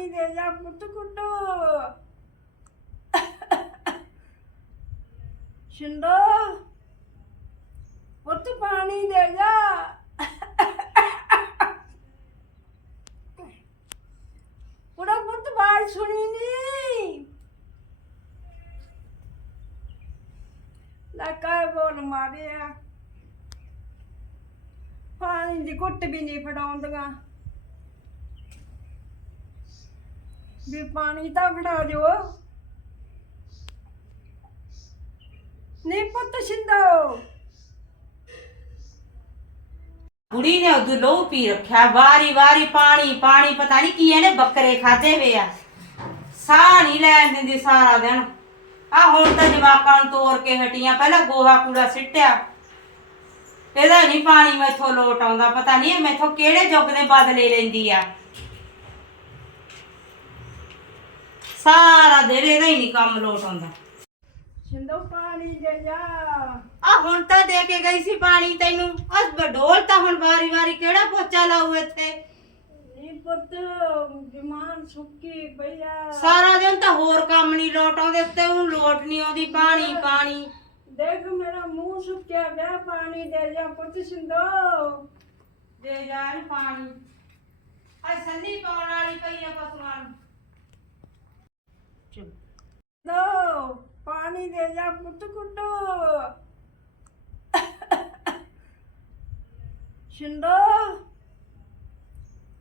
ਪਾਣੀ ਦੇ ਜਾ ਪੁੱਤ ਕੁੱਟੋ ਸ਼ਿੰਦੋ ਪੁੱਤ ਪਾਣੀ ਦੇ ਜਾ ਉਹਦਾ ਪੁੱਤ ਬਾਈ ਸੁਣੀ ਨਹੀਂ ਲੱਕਾ ਬੋਲ ਮਾਰਿਆ ਪਾਣੀ ਦੀ ਘੁੱਟ ਵੀ ਨਹੀਂ ਫੜਾਉਂਦੀਆਂ ਵੀ ਪਾਣੀ ਤਾਂ ਫੜਾ ਦਿਓ। ਨਹੀਂ ਪੁੱਤ ਸ਼ਿੰਦੋ। ਕੁੜੀ ਨੇ ਉਦੋਂ ਲਹੂ ਪੀ ਰੱਖਿਆ, ਵਾਰੀ ਵਾਰੀ ਪਾਣੀ ਪਾਣੀ, ਪਤਾ ਨਹੀਂ ਕੀ ਇਹਨੇ ਬੱਕਰੇ ਖਾਦੇ ਵੇ ਆ। ਸਾਹ ਨਹੀਂ ਲੈਣ ਦਿੰਦੀ ਸਾਰਾ ਦਿਨ। ਆ ਹੁਣ ਤਾਂ ਜਵਾਕਾਂ ਨੂੰ ਤੋੜ ਕੇ ਹਟੀਆਂ, ਪਹਿਲਾਂ ਗੋਹਾ ਕੂੜਾ ਸਿੱਟਿਆ। ਇਹਦਾ ਨਹੀਂ ਪਾਣੀ ਮੈਥੋਂ ਲੋਟ ਆਉਂਦਾ, ਪਤਾ ਨਹੀਂ ਇਹ ਮੈਥੋਂ ਕਿਹੜੇ ਜੁੱਗ ਦੇ ਬਦਲੇ ਲੈਂਦੀ ਆ। ਸਾਰਾ ਦਿਨ ਇਹਦਾ ਹੀ ਨਹੀਂ ਕੰਮ ਲੋਟ ਆਉਂਦਾ। ਸ਼ਿੰਦੋ ਪਾਣੀ ਦੇ ਜਾ। ਆ ਹੁਣ ਤਾਂ ਦੇ ਕੇ ਗਈ ਸੀ ਪਾਣੀ ਤੈਨੂੰ। ਅਸ ਬਡੋਲ ਤਾਂ ਹੁਣ ਵਾਰੀ ਵਾਰੀ ਕਿਹੜਾ ਪੋਚਾ ਲਾਊ ਇੱਥੇ? ਨਹੀਂ ਪੁੱਤ ਜਮਾਨ ਸੁੱਕੀ ਪਈਆ ਸਾਰਾ ਦਿਨ ਤਾਂ ਹੋਰ ਕੰਮ ਨਹੀਂ ਲੋਟ ਆਉਂਦੇ ਤੇ ਉਹਨੂੰ ਲੋਟ ਨਹੀਂ ਆਉਂਦੀ ਪਾਣੀ ਪਾਣੀ। ਦੇਖ ਮੇਰਾ ਮੂੰਹ ਸੁੱਕਿਆ ਪਿਆ ਪਾਣੀ ਦੇ ਜਾ ਪੁੱਤ ਸ਼ਿੰਦੋ ਦੇ ਯਾਰ ਪਾਣੀ। ਆ ਸੰਦੀ ਪਾਉਣ ਵਾਲੀ ਪਈ ਆ ਪਸ਼ੂਆਂ ਨੂੰ। ਦੋ ਪਾਣੀ ਦੇ ਜਾ ਪੁੱਤ ਕੁੱਟੋ। ਸ਼ਿੰਦੋ,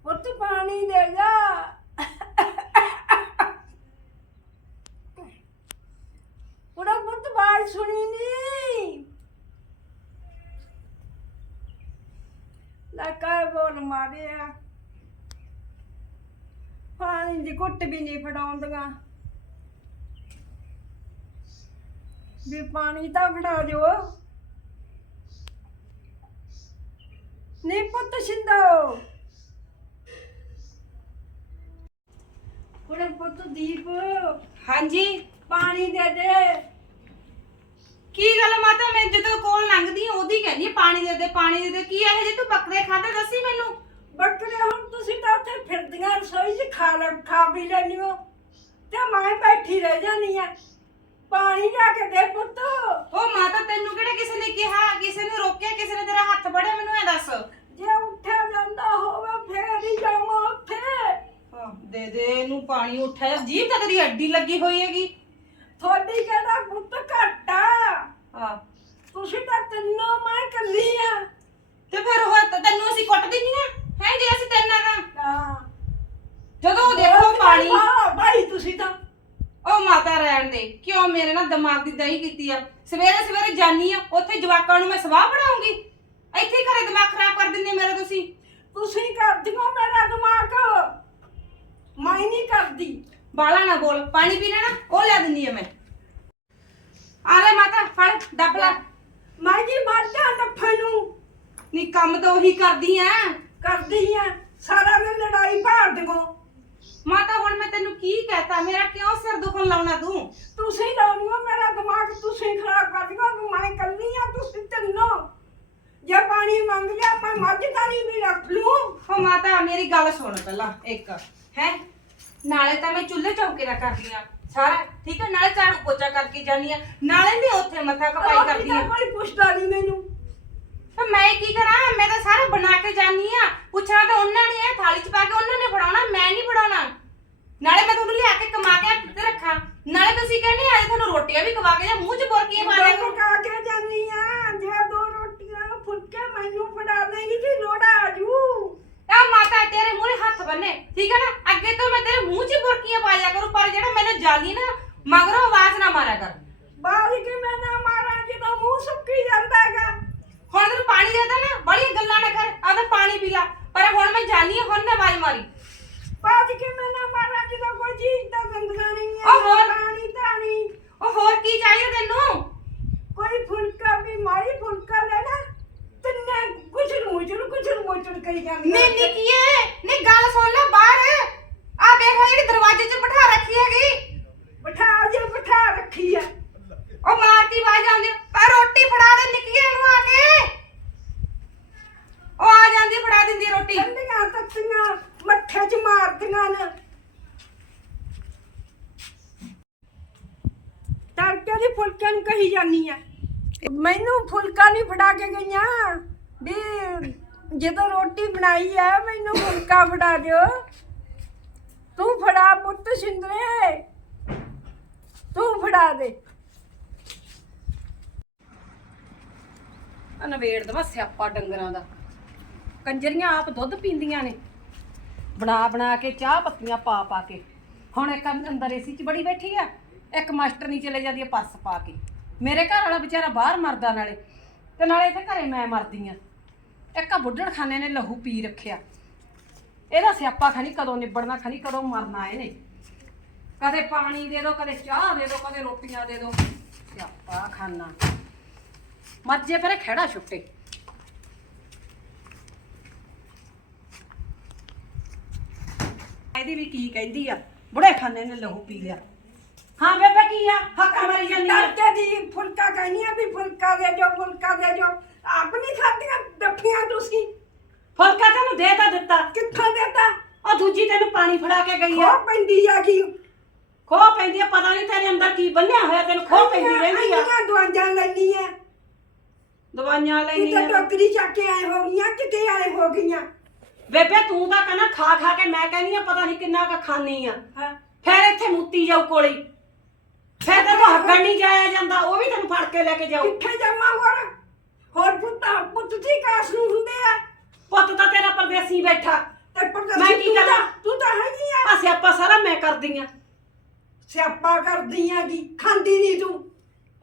ਪੁੱਤ ਪਾਣੀ ਦੇ ਜਾ। ਉਹਦਾ ਪੁੱਤ ਬਾਈ ਸੁਣੀ ਨਹੀਂ। ਲੱਕਾ ਬੋਲ ਮਾਰਿਆ। ਪਾਣੀ ਦੀ ਘੁੱਟ ਵੀ ਨਹੀਂ ਫੜਾਉਂਦੀਆਂ। ਵੀ ਪਾਣੀ ਤਾਂ ਫੜਾ ਦਿਓ। ਨਹੀਂ ਪੁੱਤ ਸ਼ਿੰਦੋ ਕੁੜੇ ਪੁੱਤ ਦੀਪ ਹਾਂਜੀ। ਪਾਣੀ ਦੇ ਦੇ। ਕੀ ਗੱਲ ਮਾਤਾ ਮੈਂ ਜਦੋਂ ਕੋਲ ਲੰਘਦੀ ਆ ਉਹਦੀ ਕਹਿੰਦੀ ਆ, ਪਾਣੀ ਦੇ ਦੇ ਪਾਣੀ ਦੇ ਦੇ। ਕੀ ਇਹ ਜੇ ਤੂੰ ਬੱਕਰੇ ਖਾਦੇ ਦੱਸੀ ਮੈਨੂੰ? ਬੱਕਰੇ ਹੁਣ ਤੁਸੀਂ ਤਾਂ ਉੱਥੇ ਫਿਰਦੀਆਂ ਰਸੋਈ 'ਚ ਖਾ ਲੈ ਖਾ ਵੀ ਲੈਣੀ ਹੋ। ਤੇ ਮੈਂ ਬੈਠੀ ਰਹਿ ਜਾਨੀ ਆ ਪਾਣੀ ਲਿਆ ਕੇ ਦੇ ਪੁੱਤ। ਉਹ ਮਾਤਾ ਤੈਨੂੰ ਕਿਹੜਾ ਕਿਸੇ ਨੇ ਕਿਹਾ? ਕਿਸੇ ਨੇ ਰੋਕਿਆ? ਕਿਸੇ ਨੇ ਤੇਰਾ ਹੱਥ ਫੜਿਆ? ਮੈਨੂੰ ਇਹ ਦੱਸ। ਜੇ ਉੱਠਿਆ ਜਾਂਦਾ ਹੋਵੇ ਫੇਰ ਹੀ ਜਾਵਾਂ ਉੱਥੇ। ਹਾਂ, ਦੇ ਦੇ ਇਹਨੂੰ ਪਾਣੀ ਉੱਠਿਆ। ਜੀਭ ਤਾਂ ਤੇਰੀ ਅੱਡੀ ਲੱਗੀ ਹੋਈ ਹੈਗੀ। ਤੁਹਾਡੀ ਕਿਹੜਾ ਪੁੱਤ ਘੱਟ ਆ? ਹਾਂ। ਤੁਸੀਂ ਤਾਂ ਤਿੰਨੋਂ ਮੈਂ ਕੱਲੀ ਆ। ਤੇ ਫਿਰ ਉਹ ਤਾਂ ਤੈਨੂੰ ਅਸੀਂ ਕੁੱਟ ਦਿੰਨੀਆਂ ਹੈ ਜੇ ਅਸੀਂ ਤੇਰੇ ਨਾਲ ਹਾਂ। ਜਦੋਂ ਦੇਖੋ ਪਾਣੀ ਹਾਂ ਭਾਈ ਤੁਸੀਂ ਮਾਤਾ ਰਹਿਣ ਦੇ। ਕਿਉਂ ਮੇਰੇ ਨਾਲ ਦਿਮਾਗ ਦੀ ਦਹੀਂ ਕੀਤੀ ਆ? ਸਵੇਰੇ ਸਵੇਰੇ ਜਾਨੀ ਆ ਉੱਥੇ ਜਵਾਕਾਂ ਨੂੰ ਮੈਂ ਸਵਾਹ ਬਣਾਉਂਗੀ। ਇੱਥੇ ਹੀ ਘਰੇ ਦਿਮਾਗ ਖਰਾਬ ਕਰ ਦਿੰਦੇ ਮੇਰਾ ਤੁਸੀਂ। ਤੁਸੀਂ ਕਰਦੀਆਂ ਮੇਰਾ ਦਿਮਾਗ। ਮੈਂ ਨਹੀਂ ਕਰਦੀ। ਬਾਲਾ ਨਾ ਬੋਲ ਪਾਣੀ ਪੀਣਾ ਨਾ ਉਹ ਲਿਆ ਦਿੰਦੀ ਆ ਮੈਂ। ਆ ਲੈ ਮਾਤਾ ਫੜ ਡੱਬ ਲੈ। ਮੈਂ ਜੀ ਮਰਦਾ ਨੱਫੇ ਨੂੰ। ਨੀ ਕੰਮ ਤਾਂ ਉਹੀ ਕਰਦੀ ਆ। ਕਰਦੀ ਆ ਸਾਰਾ ਦਿਨ ਲੜਾਈ ਭਾੜ ਦਿਓ ਮਾਤਾ ਹੁਣ ਮੈਂ ਤੈਨੂੰ ਕੀ ਕਹਤਾ? ਮੇਰਾ ਕਿਉਂ ਸਿਰ ਦੁਖਣ ਲਾਉਣਾ ਤੂੰ? ਤੁਸੀਂ ਲਾਉਣੀਓ ਮੇਰਾ ਦਿਮਾਗ ਤੁਸੀਂ ਖਰਾਬ ਕਰ ਦਿਓ। ਮੈਂ ਕੱਲੀ ਆ ਤੁਸੀਂ ਤਿੰਨੋਂ। ਜੇ ਪਾਣੀ ਮੰਗ ਲਿਆ ਮੈਂ ਮੱਝ ਵੀ ਰੱਖ ਲੂੰ। ਹੋ ਮਾਤਾ ਮੇਰੀ ਗੱਲ ਸੁਣ ਪਹਿਲਾਂ ਇੱਕ ਹੈ? ਨਾਲੇ ਤਾਂ ਮੈਂ ਚੁੱਲ੍ਹੇ ਚੌਕੇ ਦਾ ਕਰਦੀ ਆ ਸਾਰਾ ਠੀਕ ਹੈ ਨਾਲੇ ਝਾੜੂ ਪੋਚਾ ਕਰਕੇ ਜਾਨੀ ਆ ਨਾਲੇ ਵੀ ਉੱਥੇ ਮੱਥਾ ਕਪਾਈ ਕਰਦੀ ਤਾਂ ਆ ਕੋਈ ਪੁੱਛਦਾ ਨਹੀਂ ਮੈਨੂੰ। ਤੇ ਮੈਂ ਕੀ ਕਰਾਂ? ਮੈਂ ਤਾਂ ਸਾਰਾ ਬਣਾ ਕੇ ਜਾਨੀ ਆ ਪੁੱਛਣਾ ਤਾਂ ਉਹਨਾਂ ਨੇ ਆ ਥਾਲੀ 'ਚ ਪਾ ਕੇ ਉਹਨਾਂ ਨੇ ਫੜਾਉਣਾ ਮੈਂ ਨਹੀਂ ਫੜਾਉਣਾ ਨਾਲੇ ਮੈਂ ਤੁਹਾਨੂੰ ਲਿਆ ਕੇ ਕਮਾ ਕੇ ਹੱਥ ਤੇ ਰੱਖਾਂ ਨਾਲੇ ਤੁਸੀਂ ਕਹਿੰਦੇ ਅੱਜ ਤੁਹਾਨੂੰ ਰੋਟੀਆਂ ਵੀ ਖਵਾ ਕੇ ਜਾਂ ਮੂੰਹ 'ਚ ਬੁਰਕੀਆਂ ਪਾ ਮੈਂ ਦੇ ਪਕਾ ਕੇ ਜਾਨੀ ਆ ਜੇ ਦੋ ਰੋਟੀਆਂ ਫੁੱਕੇ ਮੈਨੂੰ ਫੜਾ ਦੇਗੀ ਤੇ ਲੋੜਾ ਆਜੂ ਆ ਮਾਤਾ ਤੇਰੇ ਮੂਹਰੇ ਹੱਥ ਬੰਨੇ ਠੀਕ ਹੈ ਨਾ ਅੱਗੇ ਤੋਂ ਮੈਂ ਤੇਰੇ ਮੂੰਹ 'ਚ ਬੁਰਕੀਆਂ ਪਾਇਆ ਕਰੂੰ ਪਰ ਜਿਹੜਾ ਮੈਨੂੰ ਜਾਨੀ ਨਾ ਮਗਰੋਂ ਆਵਾਜ਼ ਨਾ ਮਾਰਿਆ ਕਰ ਬਾਹਰ ਕਿ ਮੈਂ ਨਾ ਮਾਰਾਂ ਜਦੋਂ ਮੂੰਹ ਸੁੱਕੀ ਜਾਂਦਾ ਹੈਗਾ ਹੁਣ ਤੈਨੂੰ ਪਾਣੀ ਦੇਦਾ ਨਾ ਬੜੀਆਂ ਗੱਲਾਂ ਨਾ ਜਾਨੀ ਹੁਣ ਨਾ ਵਾਈ ਮਾਰੀ। ਬਾਜ ਕੇ ਮੈਂ ਨਾ ਮਾਰਾਂ ਜਦੋਂ ਕੋਈ ਚੀਜ਼ ਤਾਂ ਗੰਦਗਾ ਨਹੀਂ ਹੈ ਉਹ ਹੋਰ? ਪਾਣੀ ਧਾਣੀ ਉਹ ਹੋਰ ਕੀ ਚਾਹੀਦਾ ਤੈਨੂੰ? ਕੋਈ ਫੁਲਕਾ ਵੀ ਮਾਰੀ ਫੁਲਕਾ ਲੈਣਾ ਤੰਨੇ ਕੁਛ ਨੂੰ ਮੁਚੜ ਕੁਛ ਨੂੰ ਮੁਚੜ ਕਰੀ ਜਾਂਦੀ ਨੀ ਨੀ ਕੀ ਏ ਨੀ ਗੱਲ ਸੁਣ ਲੈ ਬਾਹਰ। ਆ ਦੇਖ ਜਿਹੜੀ ਦਰਵਾਜ਼ੇ 'ਚ ਬਿਠਾ ਰੱਖੀ ਹੈਗੀ। ਬਿਠਾ ਜੇ ਬਿਠਾ ਰੱਖੀ ਆ। ਉਹ ਮਾਰਤੀ ਆਵਾਜ਼ ਆਉਂਦੀ ਪਰ ਰੋਟੀ ਫੜਾ ਦੇ ਨਿੱਕੀਏ ਨੂੰ ਆ ਕੇ ਉਹ ਆ ਜਾਂਦੀ ਫੜਾ ਦਿੰਦੀ ਰੋਟੀ ਠੰਡੀਆਂ ਤੱਤੀਆਂ ਮੱਥੇ 'ਚ ਮਾਰਦੀਆਂ ਨੇ ਤੜਕੇ ਦੀ ਫੁਲਕੇ ਨੂੰ ਕਹੀ ਜਾਨੀ ਆ। ਮੈਨੂੰ ਫੁਲਕਾ ਨਹੀਂ ਫੜਾ ਕੇ ਗਈਆਂ। ਵੀ ਜਦੋਂ ਰੋਟੀ ਬਣਾਈ ਆ, ਮੈਨੂੰ ਫੁਲਕਾ ਫੜਾ ਦਿਓ। ਤੂੰ ਫੜਾ ਪੁੱਤ ਸਿੰਦਰੇ। ਤੂੰ ਫੜਾ ਦੇ। ਆ ਦਵਾ ਸਿਆਪਾ ਡੰਗਰਾਂ ਦਾ। ਕੰਜਰੀਆਂ ਆਪ ਦੁੱਧ ਪੀਂਦੀਆਂ ਨੇ। ਬਣਾ ਬਣਾ ਕੇ ਚਾਹ ਪੱਤੀਆਂ ਪਾ ਪਾ ਕੇ। ਹੁਣ ਇੱਕ ਅੰਦ- ਅੰਦਰ ਏਸੀ 'ਚ ਬੜੀ ਬੈਠੀ ਆ। ਇੱਕ ਮਾਸਟਰ ਨਹੀਂ ਚਲੇ ਜਾਂਦੀ ਆ ਪਰਸ ਪਾ ਕੇ। ਮੇਰੇ ਘਰ ਵਾਲਾ ਵਿਚਾਰਾ ਬਾਹਰ ਮਰਦਾ ਨਾਲੇ, ਤੇ ਨਾਲੇ ਇੱਥੇ ਘਰੇ ਮੈਂ ਮਰਦੀ ਆ। ਇੱਕ ਬੁੱਢਣ ਖਾਨੇ ਨੇ ਲਹੂ ਪੀ ਰੱਖਿਆ। ਇਹਦਾ ਸਿਆਪਾ ਖਣੀ ਕਦੋਂ ਨਿਬੜਨਾ ਖਣੀ ਕਦੋਂ ਮਰਨਾ ਇਹਨੇ। ਕਦੇ ਪਾਣੀ ਦੇ ਦੋ, ਕਦੇ ਚਾਹ ਦੇ ਦੋ, ਕਦੇ ਰੋਟੀਆਂ ਦੇ ਦੋ। ਸਿਆਪਾ ਖਾਨਾ ਮੱਜੇ ਫਿਰ ਖੇੜਾ ਛੁੱਟੇ। ਇਹਦੀ ਵੀ ਕੀ ਕਹਿੰਦੀ ਆ? ਬੁੜੇ ਖਾਨੇ ਨੇ ਲਹੂ ਪੀ ਲਿਆ। ਹਾਂ ਬੇਬੇ ਕੀ ਆ? ਹੱਕਾ ਮਾਰੀ ਜਾਂਦੀ ਆ। ਤੜਕੇ ਦੀ ਫੁਲਕਾ ਕਹਿੰਦੀ ਆ ਵੀ ਫੁਲਕਾ ਦੇ ਜੋ ਫੁਲਕਾ ਦੇ ਜੋ ਆਪਣੀ ਖਾਦੀਆਂ ਡੱਫੀਆਂ ਤੁਸੀਂ। ਫੁਲਕਾ ਤੈਨੂੰ ਦੇ ਤਾਂ ਦਿੱਤਾ। ਕਿੱਥੋਂ ਦੇਤਾ? ਉਹ ਦੂਜੀ ਤੈਨੂੰ ਪਾਣੀ ਫੜਾ ਕੇ ਗਈ ਆ। ਖੋ ਪੈਂਦੀ ਆ ਕੀ? ਖੋ ਪੈਂਦੀ ਆ ਪਤਾ ਨਹੀਂ ਤੇਰੇ ਅੰਦਰ ਕੀ ਬੰਨਿਆ ਹੋਇਆ ਤੈਨੂੰ ਖੋ ਪੈਂਦੀ ਰਹਿੰਦੀ ਆ। ਇੰਨੀਆਂ ਦਵਾਈਆਂ ਲੈਣੀਆਂ ਦਵਾਈਆਂ ਕਿਤੇ ਲੈਣੀਆਂ ਟੋਕਰੀ ਚੱਕ ਕੇ ਆਏ ਹੋ ਗਈਆਂ ਕਿਤੇ ਆਏ ਹੋ ਗਈਆਂ ਬੇਬੇ ਤੂੰ ਤਾਂ ਕਹਿੰਦਾ ਖਾ ਖਾ ਕੇ ਮੈਂ ਕਹਿੰਦੀ ਆ ਪਤਾ ਨਹੀਂ ਕਿੰਨਾ ਕ ਖਾਣੀ ਆ। ਹਾਂ। ਫਿਰ ਇੱਥੇ ਮੁੱਤੀ ਜਾਊ ਕੋਲੇ। ਫਿਰ ਤੈਨੂੰ ਹੱਗਣ ਨਹੀਂ ਜਾਇਆ ਜਾਂਦਾ ਉਹ ਵੀ ਤੈਨੂੰ ਫੜ ਕੇ ਲੈ ਕੇ ਜਾਊ। ਕਿੱਥੇ ਜਮਾ ਹੋਰ ਹੋਰ ਪੁੱਤਾਂ ਪੁੱਤ ਦੀ ਕਾਸ ਨੂੰ ਹੁੰਦੇ ਆ। ਪੁੱਤ ਤਾਂ ਤੇਰਾ ਪਰਦੇਸੀ ਬੈਠਾ। ਤੇ ਪਰਦੇਸੀ ਮੈਂ ਕੀ ਤੂੰ ਤਾਂ- ਕਰਾਂ? ਤੂੰ ਤਾਂ ਹੈਗੀ ਆ। ਆ ਸਿਆਪਾ ਸਾਰਾ ਮੈਂ ਕਰਦੀ ਆ। ਸਿਆਪਾ ਕਰਦੀ ਆ ਕੀ ਖਾਂਦੀ ਨਹੀਂ ਤੂੰ।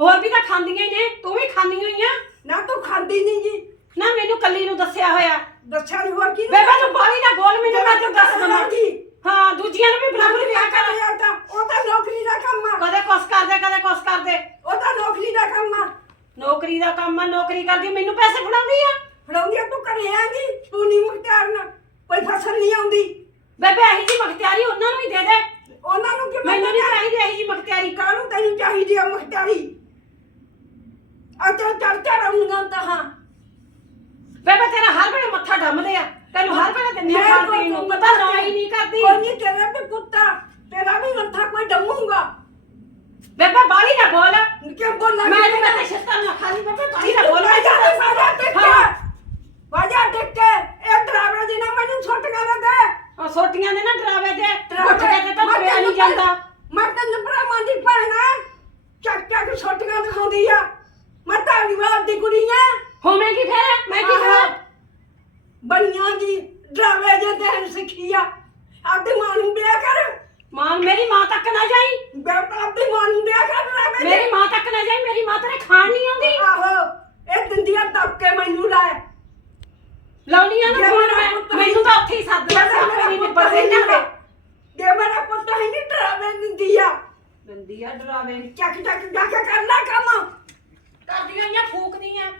ਹੋਰ ਵੀ ਤਾਂ ਖਾਂਦੀਆਂ ਹੀ ਨੇ ਤੂੰ ਵੀ ਖਾਂਦੀ ਹੋਈ ਆ? ਨਾ ਤੂੰ ਖਾਂਦੀ ਨਹੀਂ ਜੀ ਨਾ ਮੈਨੂੰ ਕੱਲੀ ਨੂੰ ਦੱਸਿਆ ਹੋਇਆ। ਦੱਸਿਆ ਨਹੀਂ ਹੋਰ ਕੀ ਬੇਬੇ ਤੂੰ ਬਾਲੀ ਨਾ ਬੋਲ ਮੈਨੂੰ ਮੈਂ ਤੈਨੂੰ ਦੱਸ ਦਵਾਂ ਜੀ ਹਾਂ ਦੂਜੀਆਂ ਨੂੰ ਵੀ ਬਰਾਬਰ ਵਿਆਹ ਕਰ ਤਾਂ ਉਹ ਤਾਂ ਨੌਕਰੀ ਦਾ ਕੰਮ ਆ। ਕਦੇ ਕੁਛ ਕਰਦੇ ਕਦੇ ਕੁਛ ਕਰਦੇ। ਉਹ ਤਾਂ ਨੌਕਰੀ ਦਾ ਕੰਮ ਆ। ਨੌਕਰੀ ਦਾ ਕੰਮ ਆ ਨੌਕਰੀ ਕਰਦੀ ਮੈਨੂੰ ਪੈਸੇ ਫੜਾਉਂਦੀ ਆ? ਫੜਾਉਂਦੀ ਆ ਤੂੰ ਘਰੇ ਆਂਗੀ ਤੂੰ ਨਹੀਂ ਮੁਖਤਿਆਰ ਨਾ ਕੋਈ ਫਸਲ ਨਹੀਂ ਆਉਂਦੀ। ਬੇਬੇ ਇਹੀ ਜੀ ਮਖਤਿਆਰੀ ਉਹਨਾਂ ਨੂੰ ਵੀ ਦੇ ਦੇ। ਉਹਨਾਂ ਨੂੰ ਕਿਵੇਂ ਮੈਨੂੰ ਨਹੀਂ? ਚਾਹੀਦੀ ਇਹੀ ਜੀ ਮਖਤਿਆਰੀ। ਕਾਹਨੂੰ ਤੈਨੂੰ ਚਾਹੀਦੀ ਆ ਮੁਖਤਿਆਰੀ? ਅੱਛਾ ਚੱਲ ਚੱਲ ਆਉਂਗਾ ਤਾਂ ਹਾਂ। ਬੇਬੇ ਤੇਰਾ ਹਰ ਵੇਲੇ ਮੱਥਾ ਡੰਮਦੇ ਆ। ਤੈਨੂੰ ਹਰ ਵੇਲੇ ਦਿੰਦੇ ਆ ਖਾਣ ਪੀਣ ਨੂੰ ਪਤਾ ਨਾ ਹੀ ਨਹੀਂ ਕਰਦੀ। ਕੋਈ ਨਹੀਂ ਤੇਰਾ ਵੀ ਪੁੱਤਾ ਤੇਰਾ ਵੀ ਮੱਥਾ ਕੋਈ ਡੰਮੂਗਾ ਬੇਬੇ ਬਾਲੀ ਨਾ ਬੋਲਾਂ ਮੈਂ ਤੇ ਮੈਂ ਸ਼ੈਤਾਨ ਨਾ ਖਾਲੀ ਬੇਬੇ ਬਾਲੀ ਨਾ ਬੋਲ ਵਾਜਾ ਵਾਜਾ ਟਿੱਕੇ ਹਾਂ। ਵਾਜਾ ਟਿੱਕੇ ਇਹ ਡਰਾਵੇ ਜੀ ਨਾ ਮੈਨੂੰ ਛੋਟੀਆਂ ਦੇ ਦੇ ਉਹ ਸੋਟੀਆਂ ਦੇ ਨਾ ਡਰਾਵੇ ਦੇ ਉੱਠ ਕੇ ਤੇ ਤਾਂ ਤੁਰਿਆ ਨਹੀਂ ਜਾਂਦਾ ਮੈਂ ਤੈਨੂੰ ਭਰਾਵਾਂ ਦੀ ਭੈਣ ਆ ਚੱਕ ਚੱਕ ਛੋਟੀਆਂ ਦਿਖਾਉਂਦੀ ਆ ਮੈਂ ਧਾਲੀਵਾਲ ਦੀ ਕੁੜੀ ਆ ਹੋਵੇਂਗੀ ਫੇਰ ਮੈਂ ਕੀ ਕਰਾਂ ਬਣੀਆਂ ਜੀ ਡਰਾਵੇ ਜੇ ਦੇਣ ਸਿੱਖੀ ਆ ਆਪਦੀ ਮਾਂ ਨੂੰ ਵਿਆਹ ਕਰ ਮਾਂ ਮੇਰੀ ਮਾਂ ਤੱਕ ਨਾ ਜਾਈ ਮੈਂ ਆਪਦੀ ਮਾਂ ਨੂੰ ਵਿਆਹ ਕਰ ਡਰਾਵੇ ਦੇ। ਮੇਰੀ ਮਾਂ ਤੱਕ ਨਾ ਜਾਈ ਮੇਰੀ ਮਾਂ ਤੇਰੇ ਖਾਣ ਨਹੀਂ ਆਉਂਦੀ ਆਹੋ ਇਹ ਦੰਦੀਆਂ ਦੱਬ ਕੇ ਮੈਨੂੰ ਲਾਏ ਲਾਉਣੀ ਆ ਨਾ ਜੇ ਫੋਨ ਮੇਰਾ ਮੈਂ ਪੁੱਤ ਮੈਨੂੰ ਤਾਂ ਉੱਥੇ ਹੀ ਸੱਦ ਲਿਆ ਸੀ ਆਪੇ ਨਹੀਂ ਨਿਬੜਦੇ ਇਹਨਾਂ ਦੇ ਦੇ ਮੇਰਾ ਪੁੱਤ ਹੀ ਨਹੀਂ ਡਰਾਵੇ ਦਿੰਦੀ ਆ ਗੰਦੀ ਆ ਡਰਾਵੇ ਚੱਕ ਚੱਕ ਜਾ ਕੇ ਕਰ ਲੈ ਕੰਮ ਕਰਦੀਆਂ ਜਾਂ ਫੂਕਦੀਆਂ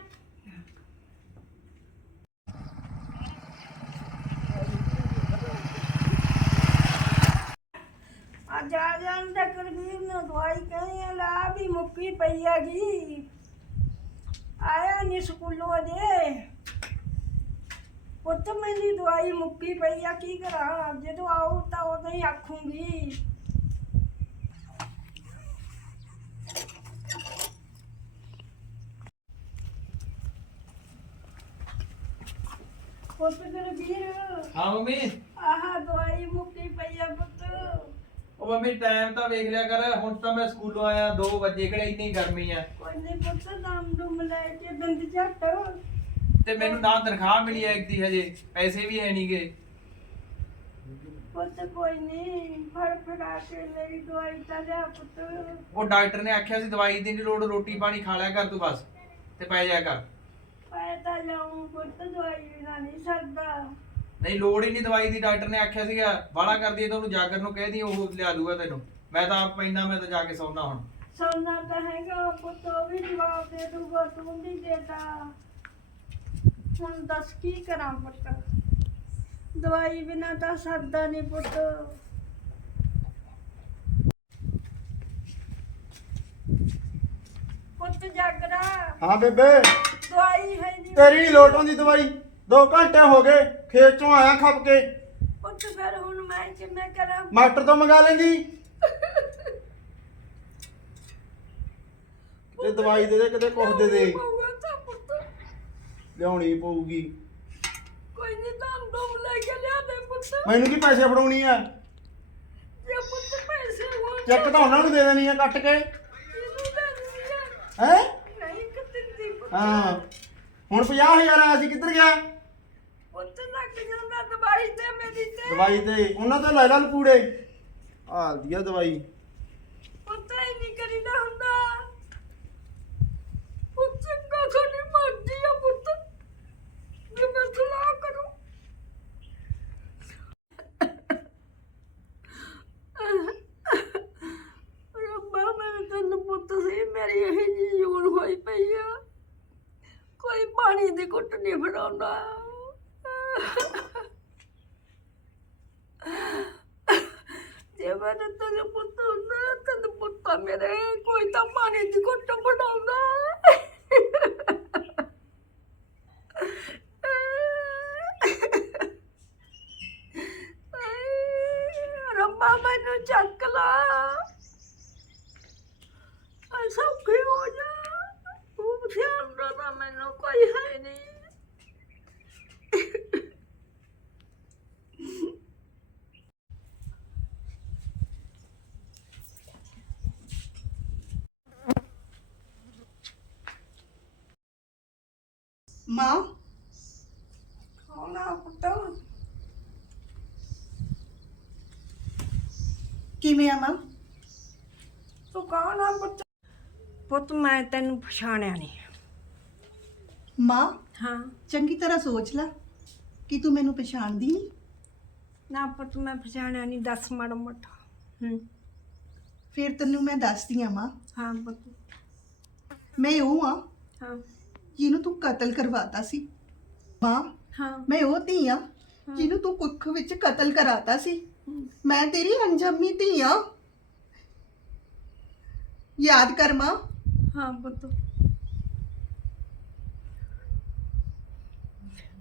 ਅੱਜ ਆ ਕਰਵੀਰ ਨੂੰ ਦਵਾਈ ਕਹੀ ਆ ਲਾ ਵੀ ਮੁੱਕੀ ਪਈ ਹੈਗੀ। ਆਇਆ ਨਹੀਂ ਸਕੂਲੋਂ ਅਜੇ। ਪੁੱਤ ਮੇਰੀ ਦਵਾਈ ਮੁੱਕੀ ਪਈ ਆ ਕੀ ਕਰਾਂ? ਜਦੋਂ ਆਉ ਤਾਂ ਉਦੋਂ ਹੀ ਆਖੂੰਗੀ। ਪੁੱਤ ਕਰਵੀਰ ਹਾਂ ਮੰਮੀ। ਆਹ ਦਵਾਈ ਮੁੱਕੀ ਉਹ ਮੰਮੀ ਟਾਈਮ ਤਾਂ ਵੇਖ ਲਿਆ ਕਰ ਹੁਣ ਤਾਂ ਮੈਂ ਸਕੂਲੋਂ ਆਇਆ 2 ਵਜੇ ਕਿਹੜੇ ਇੰਨੀ ਗਰਮੀ ਆ। ਕੋਈ ਨਹੀਂ ਪੁੱਤ ਦਮ ਦੁਮ ਲੈ ਕੇ ਦੰਦ ਝੱਟ। ਤੇ ਮੈਨੂੰ ਨਾ ਤਨਖਾਹ ਮਿਲੀ ਐ ਇੱਕ ਦੀ ਹਜੇ ਪੈਸੇ ਵੀ ਹੈ ਨਹੀਂਗੇ ਪੁੱਤ ਕੋਈ ਨਹੀਂ ਫੜ ਫੜਾ ਕੇ ਮੇਰੀ ਦਵਾਈ ਤਾਂ ਲਿਆ ਪੁੱਤ। ਉਹ ਡਾਕਟਰ ਨੇ ਆਖਿਆ ਸੀ ਦਵਾਈ ਦੀ ਨੀ ਲੋੜ ਰੋਟੀ ਪਾਣੀ ਖਾ ਲਿਆ ਕਰ ਤੂੰ ਬਸ ਤੇ ਪੈ ਜਾਇਆ ਕਰ। ਪਾਇ ਤਾਂ ਜਾਉਂ ਪੁੱਤ ਦਵਾਈ ਬਿਨਾ ਨਹੀਂ ਸਰਦਾ। ਨਹੀਂ ਲੋੜ ਹੀ ਨਹੀਂ ਦਵਾਈ ਦੀ ਡਾਕਟਰ ਨੇ ਆਖਿਆ ਸੀਗਾ ਬਾਲਾ ਕਰਦੀ ਹੈ ਤਾਂ ਉਹਨੂੰ ਜਾਗਰ ਨੂੰ ਕਹਿ ਦੀ ਉਹ ਲਿਆ ਦੂਗਾ ਤੈਨੂੰ। ਮੈਂ ਤਾਂ ਆਪ ਪੈਣਾ ਮੈਂ ਤਾਂ ਜਾ ਕੇ ਸੌਣਾ ਹੁਣ। ਸੋਨਾ ਤਾਂ ਹੈਗਾ ਪੁੱਤ ਉਹ ਵੀ ਜਵਾਬ ਦੇ ਦੂਗਾ ਤੂੰ ਨਹੀਂ ਦੇਤਾ ਹੁਣ ਦੱਸ ਕੀ ਕਰਾਂ ਪੁੱਤ? ਦਵਾਈ ਬਿਨਾ ਤਾਂ ਸਰਦਾ ਨਹੀਂ ਪੁੱਤ। ਪੁੱਤ ਜਾਗਰਾ। ਹਾਂ ਬੇਬੇ। ਦਵਾਈ ਹੈ ਨਹੀਂ ਤੇਰੀ ਲੋਟ ਆਉਂਦੀ ਦਵਾਈ। 2 ਘੰਟੇ ਹੋ ਗਏ ਖੇਤ ਚੋਂ ਆਇਆ ਖੱਪ ਕੇ। ਪੁੱਤ ਫਿਰ ਹੁਣ ਮੈਂ ਕਿਵੇਂ ਕਰਾਂ? ਮਾਸਟਰ ਤੋਂ ਮੰਗਾ ਲੈਂਦੀ ਤੇ ਦਵਾਈ ਦੇ ਦੇ ਕਿਤੇ ਕੁਛ ਦੇ ਦੇ। ਪਊਗਾ ਤਾਂ ਪੁੱਤ। ਲਿਆਉਣੀ ਪਊਗੀ। ਕੋਈ ਨਹੀਂ ਤਾਂ ਡੋਬ ਲੈ ਕੇ ਲਿਆ ਦੇ ਪੁੱਤ। ਮੈਨੂੰ ਕੀ ਪੈਸੇ ਫੜਾਉਣੀ ਆ? ਜੇ ਪੁੱਤ ਪੈਸੇ ਹੋਣ ਚੈੱਕ ਤਾਂ ਉਹਨਾਂ ਨੂੰ ਦੇ ਦੇਣੀ ਆ ਕੱਟ ਕੇ। ਇਹਨੂੰ ਦੇ ਦਿੰਦੀ ਆ। ਹੈ? ਨਹੀਂ ਕਿਤੇ ਪੁੱਤ। ਹਾਂ। ਹੁਣ 50000 ਆਇਆ ਸੀ ਕਿੱਧਰ ਗਿਆ? ਪੁੱਤ ਲੱਗ ਜਾਂਦਾ ਦਵਾਈ ਤੇ ਮੇਰੀ ਤੇ। ਦਵਾਈ ਤੇ ਉਹਨਾਂ ਤੋਂ ਲੈ ਲਾ ਲਪੂੜੇ ਹਾਲ ਦੀ ਆ ਦਵਾਈ। ਪੁੱਤ ਹੀ ਨਹੀਂ ਕਰੀਦਾ ਹੁੰਦਾ। ਪੁੱਤ ਚੰਗਾ ਤੁਹਾਡੀ ਮਰਜ਼ੀ ਆ ਪੁੱਤ। ਜੇ ਮੈਂ ਸੁਣਾ ਕਰੂੰ। ਰੱਬਾ ਮੇਰੇ ਤੈਨੂੰ ਪੁੱਤ ਸੀ ਮੇਰੀ ਇਹ ਜੀ ਹੋਈ ਪਈ ਆ। ਕੋਈ ਪਾਣੀ ਦੀ ਘੁੱਟ ਨਹੀਂ ਫੜਾਉਂਦਾ ਜੇ ਮੈਂ ਤੈਨੂੰ ਪੁੱਤ ਹੁੰਦਾ ਤੈਨੂੰ ਪੁੱਤਾ ਮੇਰੇ ਕੋਈ ਤਾਂ ਪਾਣੀ ਦੀ ਘੁੱਟ ਫੜਾਉਂਦਾ ਰੱਬਾ ਮੈਨੂੰ ਚੱਕ ਲਾ ਐ ਸੌਖੀ ਹੋ ਜਾ ਤੂੰ ਧਿਆਨ ਰੱਖਦਾ ਮੈਨੂੰ ਕੋਈ ਹੈ ਨਹੀਂ ਮਾਂ ਖਾਣਾ ਪੁੱਤ ਕਿਵੇਂ ਆ ਮਾਂ? ਤੂੰ ਕੌਣ ਆ ਪੁੱਤ? ਪੁੱਤ ਮੈਂ ਤੈਨੂੰ ਪਛਾਣਿਆ ਨਹੀਂ। ਮਾਂ ਹਾਂ। ਚੰਗੀ ਤਰ੍ਹਾਂ ਸੋਚ ਲੈ ਕਿ ਤੂੰ ਮੈਨੂੰ ਪਛਾਣਦੀ ਨਹੀਂ। ਨਾ ਪੁੱਤ ਮੈਂ ਪਛਾਣਿਆ ਨਹੀਂ। ਦੱਸ ਮਾੜਾ ਮੋਟਾ। ਹੂੰ। ਫਿਰ ਤੈਨੂੰ ਮੈਂ ਦੱਸਦੀ ਆ ਮਾਂ। ਹਾਂ ਪੁੱਤ। ਮੈਂ ਉਹ ਆ ਹਾਂ। ਜਿਹਨੂੰ ਤੂੰ ਕਤਲ ਕਰਵਾਤਾ ਸੀ। ਮਾਂ ਹਾਂ। ਮੈਂ ਉਹ ਧੀ ਆ ਜਿਹਨੂੰ ਤੂੰ ਕੁੱਖ ਵਿੱਚ ਕਤਲ ਕਰਾਤਾ ਸੀ। ਮੈਂ ਤੇਰੀ ਅਣਜੰਮੀ ਧੀ ਆ। ਯਾਦ ਕਰ ਮਾਂ। ਹਾਂ ਪੁੱਤ।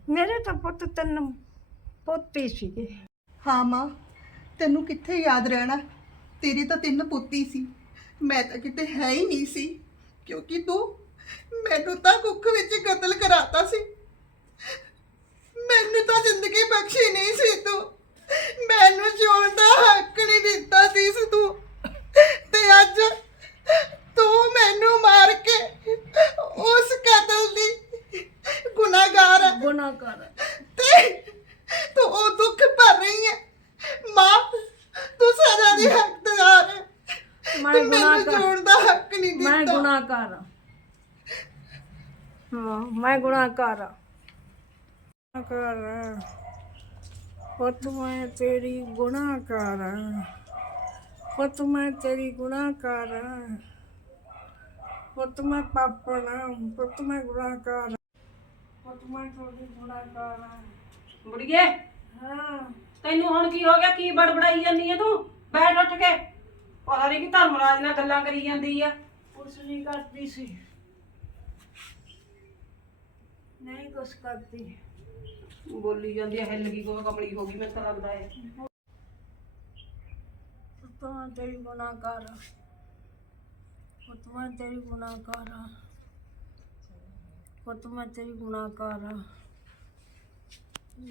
ਮੇਰੇ ਤਾਂ ਪੁੱਤ ਤਿੰਨ ਪੋਤੇ ਸੀਗੇ। ਹਾਂ ਮਾਂ ਤੈਨੂੰ ਕਿੱਥੇ ਯਾਦ ਰਹਿਣਾ? ਤੇਰੇ ਤਾਂ ਤਿੰਨ ਪੁੱਤੀ ਸੀ। ਮੈਂ ਤਾਂ ਕਿਤੇ ਹੈ ਹੀ ਨਹੀਂ ਸੀ ਕਿਉਂਕਿ ਤੂੰ ਮੈਨੂੰ ਤਾਂ ਕੁੱਖ ਵਿੱਚ ਕਤਲ ਕਰਾਤਾ ਸੀ। ਮੈਨੂੰ ਤਾਂ ਜ਼ਿੰਦਗੀ ਬਖਸ਼ੀ ਨਹੀਂ ਸੀ ਤੂੰ। ਮੈਨੂੰ ਜਿਉਣ ਦਾ ਹੱਕ ਨਹੀਂ ਦਿੱਤਾ ਸੀ ਤੂੰ ਤੇ ਅੱਜ ਤੂੰ ਮੈਨੂੰ ਮਾਰ ਕੇ ਉਸ ਕਤਲ ਦੀ ਗੁਨਾਹਗਾਰ ਹੈ ਗੁਨਾਹ ਕਰ ਤੇ ਤੂੰ ਉਹ ਦੁੱਖ ਭਰ ਰਹੀ ਹੈ ਮਾਂ ਤੂੰ ਸਜ਼ਾ ਦੀ ਹੱਕਦਾਰ ਹੈ ਮੈਂ ਤੂੰ ਗੁਨਾਹ ਮੈਨੂੰ ਕਰ ਜੋੜ ਦਾ ਹੱਕ ਨਹੀਂ ਮੈਂ ਦਿੱਤਾ। ਗੁਨਾਹਗਾਰ ਹਾਂ ਹਾਂ ਮੈਂ ਗੁਨਾਹਗਾਰ ਹਾਂ ਗੁਨਾਹਗਾਰ ਹਾਂ। ਪੁੱਤ ਮੈਂ ਤੇਰੀ ਗੁਨਾਹਗਾਰ ਹਾਂ। ਪੁੱਤ ਮੈਂ ਤੇਰੀ ਗੁਨਾਹਗਾਰ ਹਾਂ। ਪੁੱਤ ਮੈਂ ਪਾਪਣ ਹਾਂ। ਪੁੱਤ ਮੈਂ ਗੁਨਾਹਗਾਰ ਹਾਂ। ਪੁੱਤ ਮੈਂ ਤੁਹਾਡੀ ਗੁਨਾਹਗਾਰ ਹਾਂ। ਬੁੜੀਏ ਹਾਂ। ਤੈਨੂੰ ਹੁਣ ਕੀ ਹੋ ਗਿਆ? ਕੀ ਬੜਬੜਾਈ ਜਾਂਦੀ ਆ ਤੂੰ? ਬੈਠ ਉੱਠ ਕੇ। ਪਤਾ ਨਹੀਂ ਕਿ ਧਰਮਰਾਜ ਨਾਲ ਗੱਲਾਂ ਕਰੀ ਜਾਂਦੀ ਆ। ਕੁਛ ਨਹੀਂ ਕਰਦੀ ਸੀ। ਨਹੀਂ ਕੁਛ ਕਰਦੀ। ਬੋਲੀ ਜਾਂਦੀ ਹੈ ਹਿੱਲ ਗਈ ਕੋ ਕਮਲੀ ਹੋ ਗਈ, ਮੈਨੂੰ ਤਾਂ ਲੱਗਦਾ ਹੈ ਪੁੱਤਾਂ ਤੇਰੀ ਗੁਨਾਹਗਾਰ ਆ। ਪੁੱਤ ਮੈਂ ਤੇਰੀ ਗੁਨਾਹਗਾਰ ਆ। ਪੁੱਤ ਤੇਰੀ ਗੁਨਾਹਗਾਰ